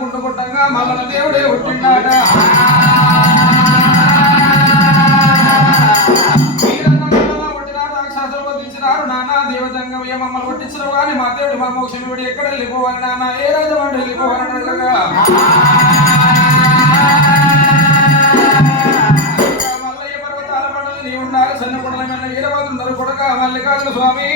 గుంటుకుంటంగా మల్లన దేవుడే పుట్టిండాట నానా దేవజంగం ఏ మమ్మల్ని కొట్టించరు కానీ మా దేవుడు మా మోక్షం విడి ఎక్కడ వెళ్ళిపోవాలి నాన్న ఏ రాజమండ్రి వెళ్ళిపోవాలని మల్లయ్య పర్వతాల పండుగ నీ ఉండాలి సన్న కొడల మీద ఈరబాదుందరు కొడక మల్లికార్జున స్వామి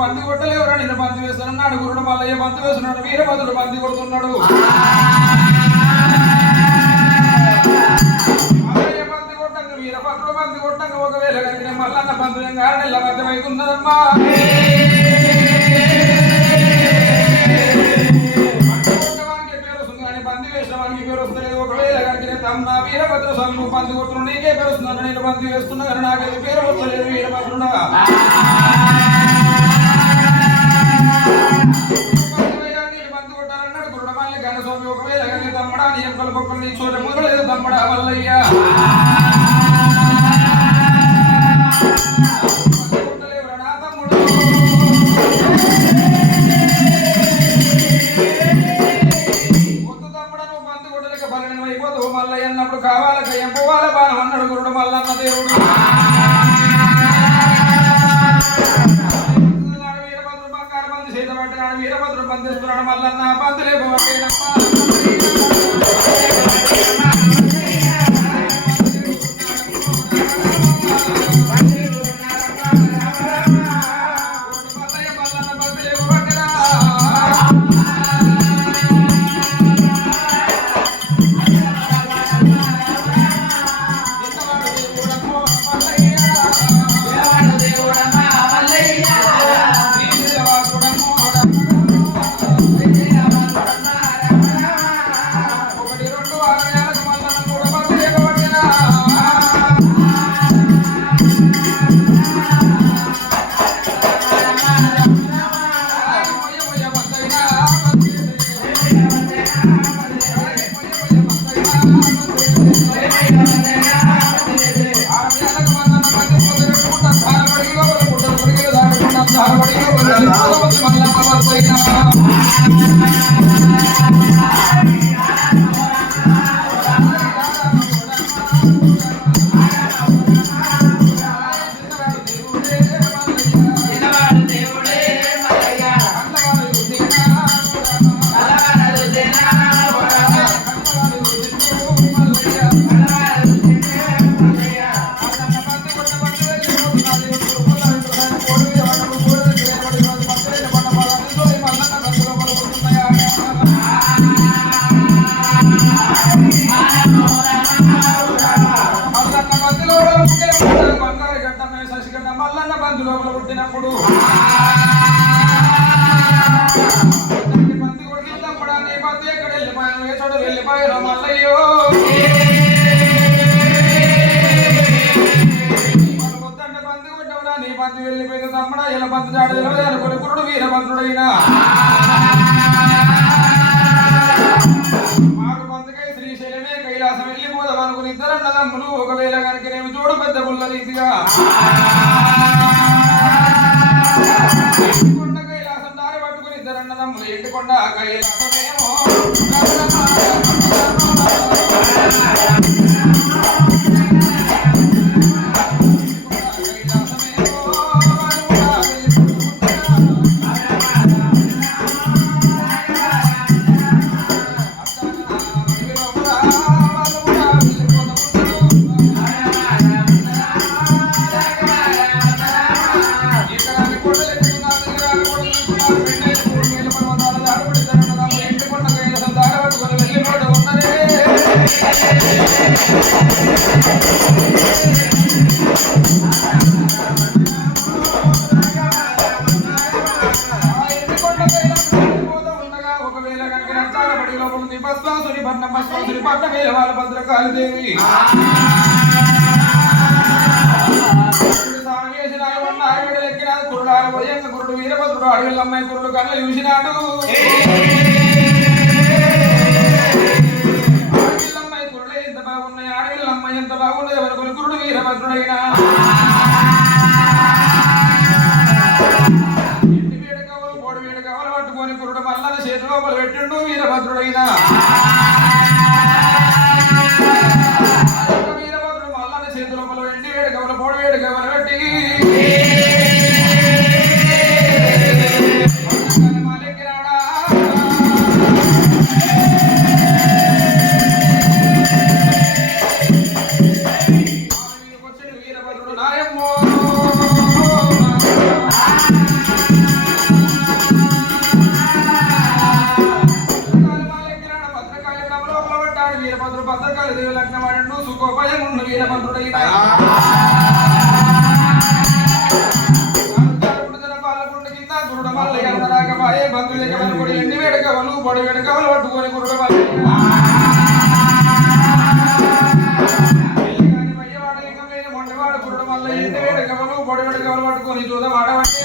బంతి కొట్టలేవురా నిన్న బంతి వేస్తున్నాడు గురుడు మల్లయ్య బంతి వేస్తున్నాడు వీరభద్రుడు బంతి కొడుతున్నాడు మల్లయ్య బంతి కొట్టంగా వీరభద్రుడు బంతి కొట్టంగా ఒకవేళ కనుక మల్లన్న బంతి నెల మధ్య అవుతుందమ్మా పేరు వస్తుంది కానీ బంతి వేసిన వానికి పేరు వస్తలేదు ఒకవేళ కనుక తమ్మ వీరభద్ర స్వామి నువ్వు బంతి కొడుతున్నావు నీకే పేరు వస్తున్నాను నేను బంతి వేస్తున్నా కానీ నాకైతే పేరు వస్తలేదు వీరభద్రుడా స్వామి ఒకవేళ తమ్మడా నీ పలుకొక్కని చోట మొదలేదు తమ్మడా మల్లయ్య తమ్మడా నువ్వు బంతి కొట్టలేక బలనం అయిపోతావు మల్లయ్య అన్నప్పుడు కావాలక ఏం పోవాల బాణం అన్నాడు గురుడు మల్లన్న దేవుడు వీరభద్రుడు బంగారు బంతి చేత పట్టినాడు వీరభద్రుడు బంధిస్తున్నాడు మల్లన్న బంతి లేకపోతేనమ్మా అయ్యో పొద్దంటే బంతి కొట్టవురా నీ బంతి వెళ్ళిపోయిన తమ్ముడా ఇలా బంతి జాడలు అనుకుని కురుడు వీరభద్రుడైనా మాకు బంతుకై శ్రీశైలమే కైలాసం వెళ్ళిపోదాం అనుకుని ఇద్దరన్నదమ్ములు ఒకవేళ కనుక నేను చూడు పెద్ద పుల్ల రీతిగా కొండ కైలాసం దారి పట్టుకుని ఇద్దరన్నదమ్ములు ఎండుకొండ కైలాసమేమో వాళ్ళ భద్రకాళిదేవి ఎక్కిన కురుడాల ఉదయం కురుడు వీరభద్రుడు అడవిల్లమ్మాయి కురుడు కళ్ళ చూసినాడు అడవిల్లమ్మాయి కురుడే ఎంత బాగున్నాయి అడవిల్లమ్మాయి ఎంత బాగున్నది ఎవరు కురుడు వీరభద్రుడైనా ఇంటి వీడు కవలు పొడి వీడు కవలు పట్టుకొని కురుడు మల్లన చేతి లోపల పెట్టిండు వీరభద్రుడైనా వీరభద్రుడు మల్లన చేతి లోపల ఎండి వేడు కవలు పొడి వేడు కవలు పెట్టి వీరభద్రుడు నాయమ్మో వీరభద్రుడు భద్రకాళి దేవి లగ్నం వాడు సుఖోపయం ఉన్న వీరభద్రుడైన పాలకుండ కింద గురుడు మల్లయ్య రాకపాయే బంధువుల కవలు ఎండి వేడకవలు పొడి వేడకవలు పట్టుకొని గురుడు మల్లయ్య మొండివాడు గురుడు మల్లయ్య ఎండి వేడకవలు పొడి వేడకవలు పట్టుకొని చూదవాడవంటే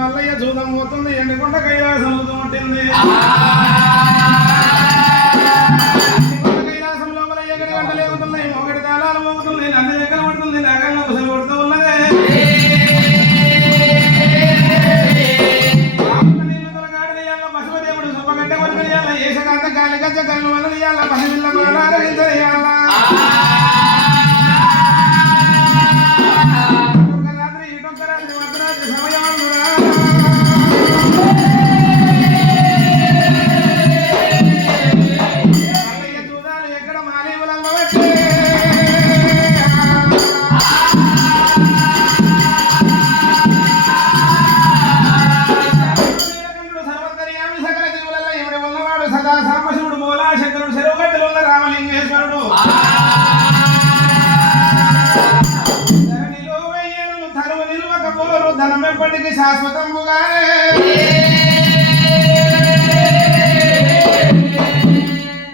మల్లయ్య జూదం పోతుంది ఎండుకొండ కైలాసం ఉంటుంది కైలాసం లోపల ఎగడి గంటలు ఎగుతున్నాయి ఒకటి తాళాలు మోగుతుంది నన్ను ఎక్కడ పడుతుంది నాగన్న ముసలి కొడుతూ ఉన్నదే నీళ్లు తొలగాడనియాల పశుపదేవుడు సుబ్బగడ్డ వదిలియాల ఏషకాంత కాలి గజ్జ కళ్ళు వదిలియాల పసిపిల్లకు ఆరాధించయాల రాత్రి ఇటొక్క రాత్రి మధ్యరాత్రి సమయమందురా సాంబశివుడు మూలా శంకరుడు చెరువుగట్టులో ఉన్న రామలింగేశ్వరుడు ధరణిలో వెయ్యేళ్ళు తరువు నిలువకపోరు ధనం ఎప్పటికీ శాశ్వతంగా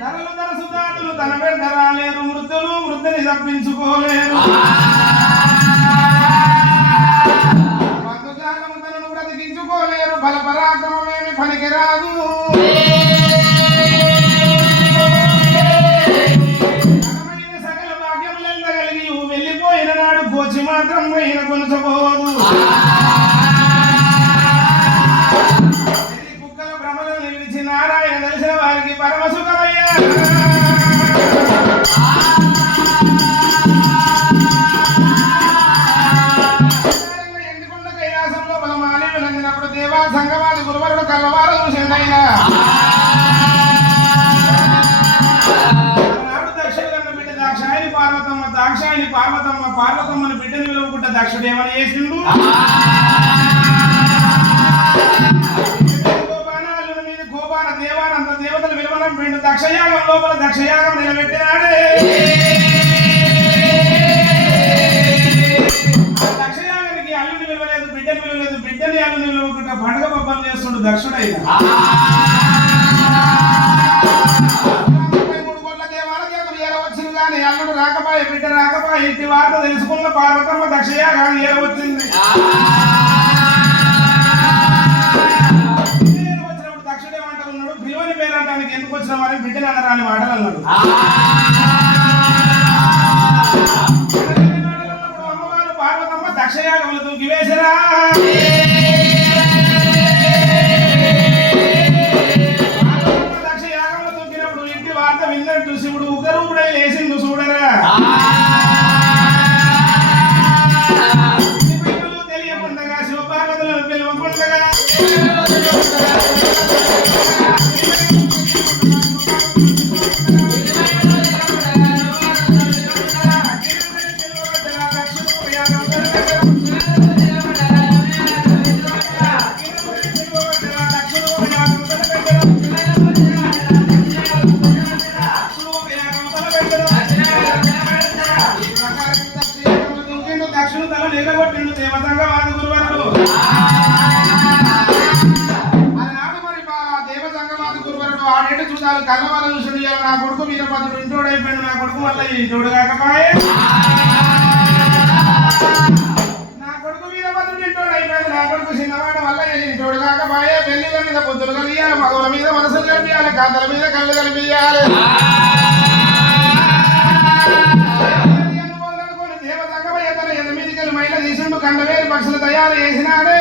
ధరలు ధరసుదాతులు ధన పెడతరాలేరు మృతులు మృతుని తప్పించుకోలేరు బంధుజాలము తనను బ్రతికించుకోలేరు బల పరాక్రమమేమి పనికిరాదు వెళ్ళిపోయిన నాడు మనసు మాత్రం పోయిన కొనసపోదు. కుక్కల భ్రమలను నిలిచి నారాయణ దర్శన వారికి పరమ సుఖమయ్యా. ఎండుకొండ కైలాసం లోపల మానేవి నందినప్పుడు దేవా సంగమాది గురువరుడు కల్లవారు చూసిండైనా దాక్షాయిని పార్వతమ్మని బిడ్డని విలువకుంట దక్షుడేమని చేసిండు. గోపానాలు మీద గోపాన దేవానంత దేవతలు విలువనం పిండు దక్షయాగం లోపల దక్షయాగం నిలబెట్టినాడే. దక్షయాగానికి అల్లుని విలువలేదు, బిడ్డని విలువలేదు. బిడ్డని అల్లుని విలువకుంట పండుగ పబ్బం చేస్తుండు దక్షుడైన. అల్లుడు రాకపోయే, బిడ్డ రాకపోయే, ఇంటి వార్త తెలుసుకున్న పార్వతమ్మ దక్షయాగాన్ని ఏరవచ్చింది. వచ్చినప్పుడు దక్షుడే మాట ఉన్నాడు, పిలువని పేరు అంటానికి ఎందుకు వచ్చినామని బిడ్డలు అనరాని మాటలు అన్నాడు. అమ్మవారు పార్వతమ్మ దక్షయాగములు దూకివేసరా. దక్షయాగములు దూకినప్పుడు ఇంటి వార్త విన్నట్టు శివుడు ఉగ్రరూపుడై లేచిండు చూడరా. తెలియకుండగా శివపార్వతులను పిలువకుండగా దక్షుడు తల నిలగొట్టిండు దేవసంగవాది గురువరుడు. అన్నాడు మరి దేవసంగవాది గురువరుడు ఆడేటి చూడాలి కళ్ళవాళ్ళ చూసి నా కొడుకు వీరభద్రుడు ఇంటోడు అయిపోయాడు, నా కొడుకు వల్ల ఇంటోడు కాకపోయే, నా కొడుకు వీరభద్రుడు ఇంటోడు అయిపోయాడు, నా కొడుకు చిన్నవాడు వల్ల ఇంటోడు కాకపోయే. పెళ్లిల మీద పొద్దులు కలియాలి, మగవుల మీద మనసులు కలిపియాలి, కాంతల మీద కళ్ళు కలిపియాలి. మైల తీసుండు కండవేరి పక్షులు తయారు చేసినాడే.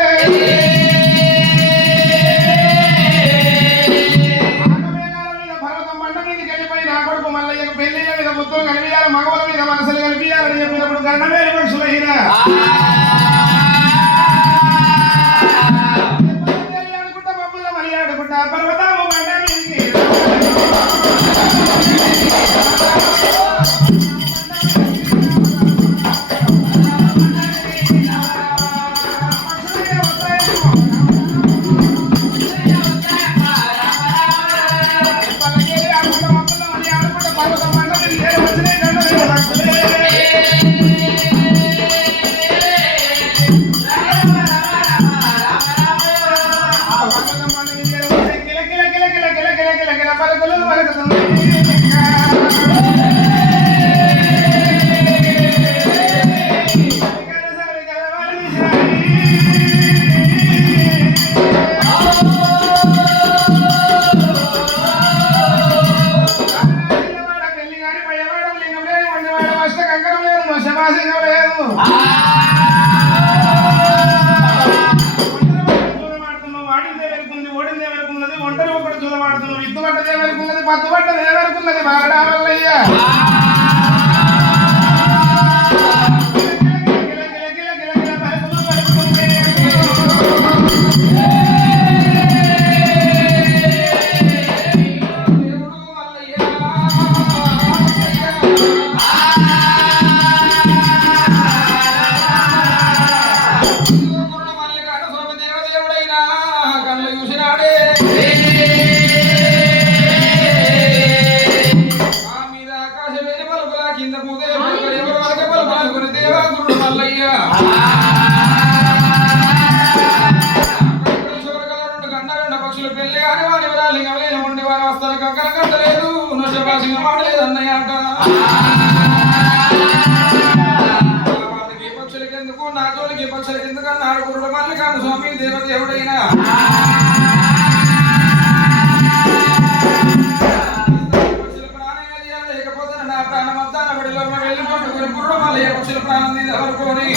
ఆకమేఘాల మీద పర్వతం పంట మీదకి వెళ్ళిపోయి నా కొడుకు మల్లయ్యకు పెళ్లిళ్ళ మీద ముద్దులు కలిపియాలి, మగవుల మీద మనసులు కలిపియాలని చెప్పినప్పుడు కండవేరి పక్షులు అయినా అనుకుంటా పప్పుల మరి ఆడుకుంటా పర్వతము పంట మీదకి ఒంటరి ఒకటి చూడబడుతున్నావు, ఇత్తు పట్టదే వరకున్నది, పత్తు పట్టదే వరకున్నది బాగా వల్లయ్యా. నా జోలికి పక్షుల ఎందుకన్నా గురుడు మల్లికాను స్వామి దేవదేవుడైనా లేకపోతే నా ప్రాణమంతా బడిలో వెళ్ళిపోతుంది గురుడు మళ్ళీ పక్షుల ప్రాణం మీద వరకొని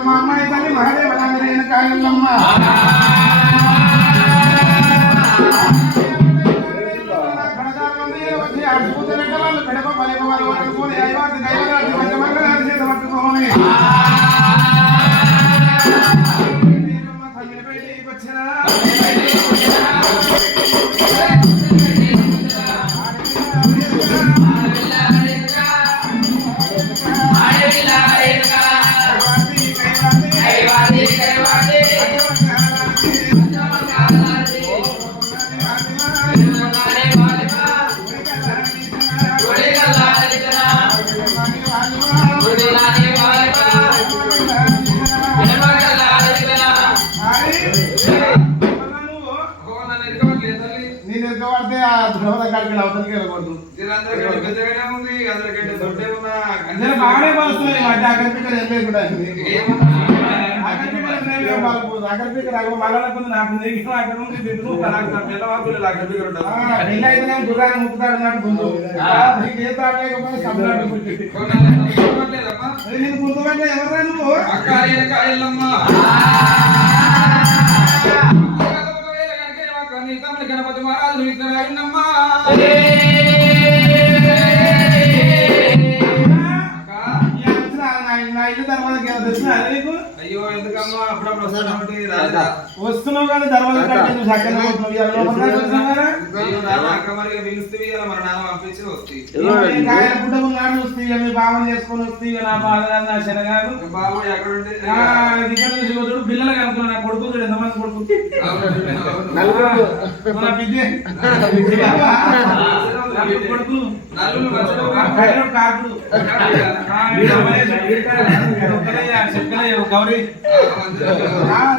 మా అమ్మాయి తల్లి మహాదేవ కాయలమ్మ వచ్చి ఆడుకుంటే వాళ్ళు కడప బలిప వాళ్ళు పట్టుకొని ఐవారి దైవరాజు మంగళాన్ని చేత పట్టుకోని తల్లి బయటికి వచ్చినా బాగానే వస్తున్నాయి అక్కడ గుర్రాన్ని ముక్కుతాడు ముందు నేను గుర్తుపట్టే ఎవరా నువ్వు గణపతి మహారాజు విఘ్నరాయున్నమ్మా అయ్యో ఎందుకమ్మా అప్పుడప్పుడు వస్తున్నావు కానీ దర్వాజా పిలుస్తే మన నాన్న పంపించి వస్తాయి వస్తాయి మీ బావని చేసుకొని వస్తాయి నా బాధ నా శనగారు బాబు ఎక్కడ ఉంటే ఇక్కడ నుంచి పిల్లలు కనుక్కున్నా నా కొడుకు ఎంతమంది కొడుకు కొడుకు కార్పుడు గౌరీ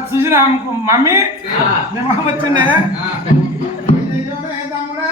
చూసినా మమ్మీ మేము వచ్చిండే తమ్ముడా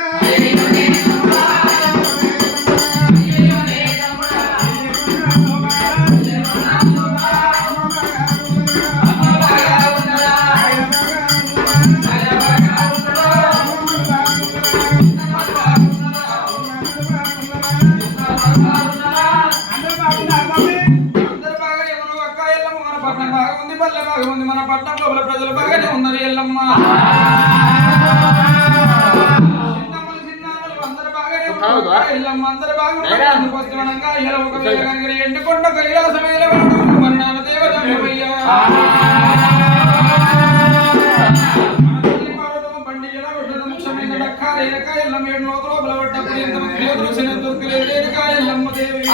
బాగుంది మన పట్టణం లోపల ప్రజలు బాగానే ఉన్నారు ఎల్లమ్మ అందరూ బాగానే ఉన్నారు ఎల్లమ్మ అందరూ బాగున్నారు ఎండుకొండ కైలాసమేల మరి నాన్న దేవతయ్యా బండి ఎలా ముఖ్యమైన ఎల్లమ్మ 7 లోపల పడ్డప్పుడు ఎంతమంది దొరకలేదు ఎల్లమ్మ దేవి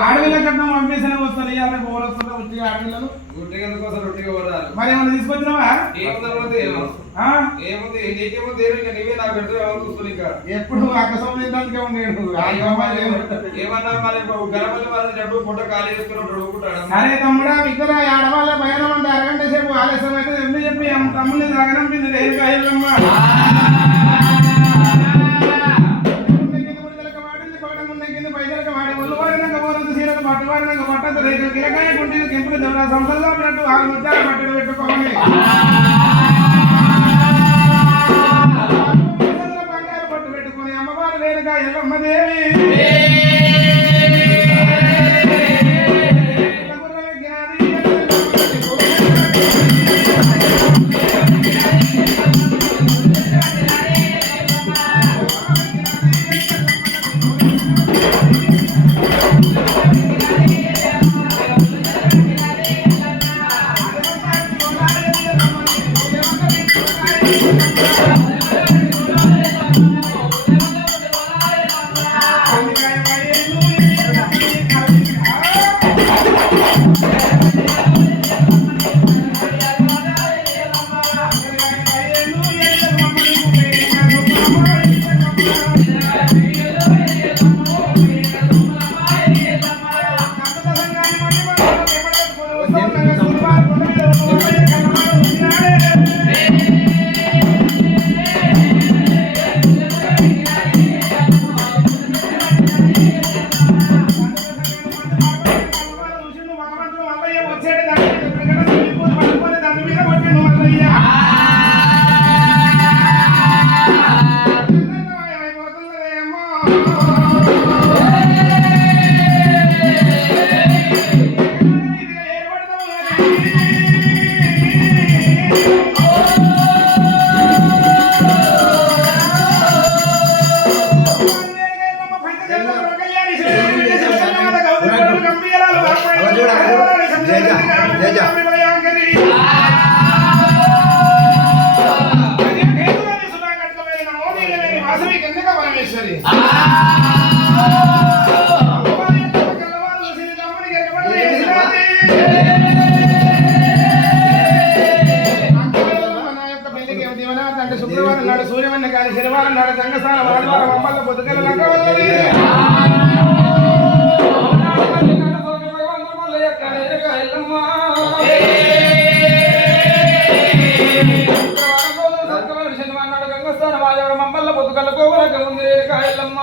ఆడవిల కట్నం పంపేసిన వస్తారు ఇవాళ బోర్ వస్తుంది వచ్చి ఆడవిళ్ళను మరి ఏమన్నా తీసుకొచ్చినావా ఎప్పుడు అక్కసం తినడానికే ఉండేడు సరే తమ్ముడా ఇక్కడ ఆడవాళ్ళ భయానం అంటే అరగంట సేపు ఆలస్యం అయితే ఎందుకు చెప్పి తమ్ముడిని తగనంపింది లేదు కాయలమ్మ సంస్థలో ముద్దాలు పట్టలు పెట్టుకోవాలి బంగారు పట్టు పెట్టుకుని అమ్మవారు వేరుగా ఎల్లమ్మ దేవి శుక్రవారం నాడు సూర్యవన్న గారి శనివారం నాడు సంగస్థానం ఆదివారం అమ్మల పొద్దుగల శనివారం నాడు గంగస్థానం ఆదివారం అమ్మల పొద్దుగల గోగులక ఉంది ఎల్లమ్మ